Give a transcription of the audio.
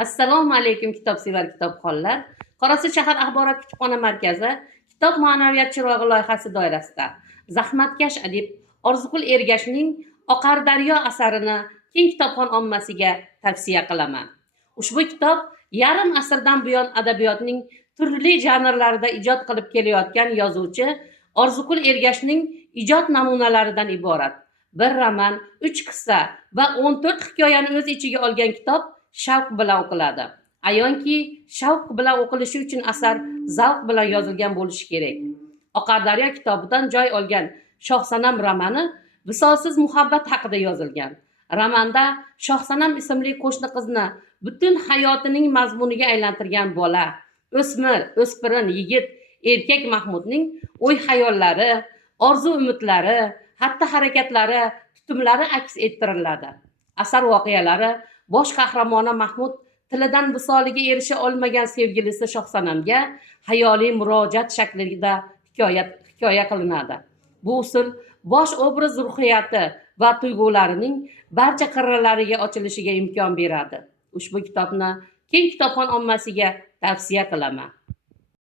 Assalomu alaykum kitobsevar kitobxonlar. Qorasuv shahar axborot kutubxona markazi kitob ma'naviyat chirog'i loyihasi doirasida zahmatkash adib Orziqul Ergashning Oqar daryo asarini keng kitobxon ommasiga tavsiya qilaman. Ushbu kitob yarim asrdan buyon adabiyotning turli janrlarida ijod qilib kelayotgan yozuvchi Orziqul Ergashning ijod namunalaridan iborat. Bir roman, 3 qissa va 14 hikoyani o'z ichiga olgan kitob shavq bilan o'qiladi. Ayonki, shavq bilan o'qilishi uchun asar zavq bilan yozilgan bo'lishi kerak. Oqar daryo kitobidan joy olgan Shohsanam romani visolsiz muhabbat haqida yozilgan. Romanda Shohsanam ismli qo'shni qizni butun hayotining mazmuniga aylantirgan bola, o'smir, o'spirin, yigit, erkak Mahmudning o'y-hayollari, orzu-umidlari, xatti-harakatlari, tutumlari aks ettiriladi. Asar voqealari bosh qahramoni Mahmud tilidan visoliga erisha olmagan sevgilisi Shohsanamga hayoliy murojaat shaklida hikoya qilinadi. Bu usul bosh obraz ruhiyati va tuyg'ularining barcha qirralariga ochilishiga imkon beradi. Ushbu kitobni keng kitobxon ommasiga tavsiya qilaman.